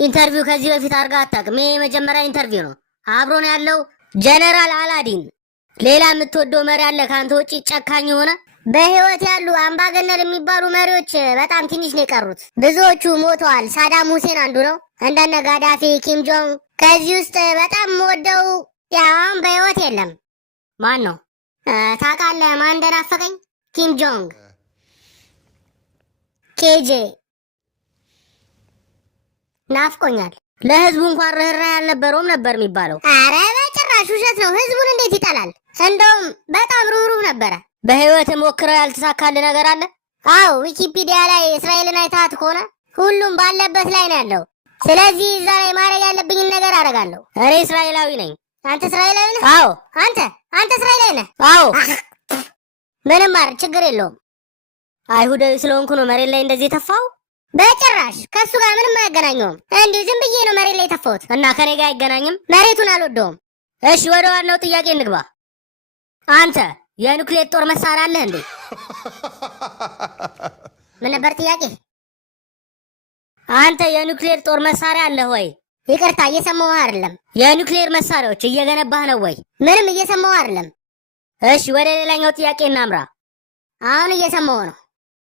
ኢንተርቪው ከዚህ በፊት አድርጋ አታውቅም። ይሄ የመጀመሪያ ኢንተርቪው ነው። አብሮ ነው ያለው ጀነራል አላዲን። ሌላ የምትወደው መሪ አለ ከአንተ ውጪ ጨካኝ ሆነ? በህይወት ያሉ አምባገነን የሚባሉ መሪዎች በጣም ትንሽ ነው የቀሩት። ብዙዎቹ ሞተዋል። ሳዳም ሁሴን አንዱ ነው፣ እንደነ ጋዳፊ፣ ኪም ጆንግ። ከዚህ ውስጥ በጣም የምወደው ያው በህይወት የለም። ማን ነው ታውቃለህ? ማን እንደናፈቀኝ? ኪም ጆንግ ኬጄ ናፍቆኛል። ለህዝቡ እንኳን ርህራሄ ያልነበረውም ነበር የሚባለው። አረ በጭራሽ ውሸት ነው። ህዝቡን እንዴት ይጠላል? እንደውም በጣም ሩህሩህ ነበረ። በህይወት ሞክረው ያልተሳካል ነገር አለ? አዎ ዊኪፒዲያ ላይ እስራኤልን አይታት ከሆነ ሁሉም ባለበት ላይ ነው ያለው። ስለዚህ እዛ ላይ ማድረግ ያለብኝን ነገር አደርጋለሁ። እኔ እስራኤላዊ ነኝ። አንተ እስራኤላዊ ነህ? አዎ። አንተ እስራኤላዊ ነህ? አዎ። ምንም ማድረግ ችግር የለውም። አይሁዳዊ ስለሆንኩ ነው መሬት ላይ እንደዚህ የተፋው? በጭራሽ ከሱ ጋር ምንም አያገናኘውም። እንዲሁ ዝም ብዬ ነው መሬት ላይ የተፋሁት እና ከኔ ጋር አይገናኝም። መሬቱን አልወደውም። እሺ ወደ ዋናው ጥያቄ እንግባ። አንተ የኑክሌር ጦር መሳሪያ አለህ እንዴ? ምን ነበር ጥያቄ? አንተ የኑክሌር ጦር መሳሪያ አለህ ወይ? ይቅርታ እየሰማሁ አይደለም። የኑክሌር መሳሪያዎች እየገነባህ ነው ወይ? ምንም እየሰማሁ አይደለም። እሺ ወደ ሌላኛው ጥያቄ እናምራ። አሁን እየሰማሁ ነው።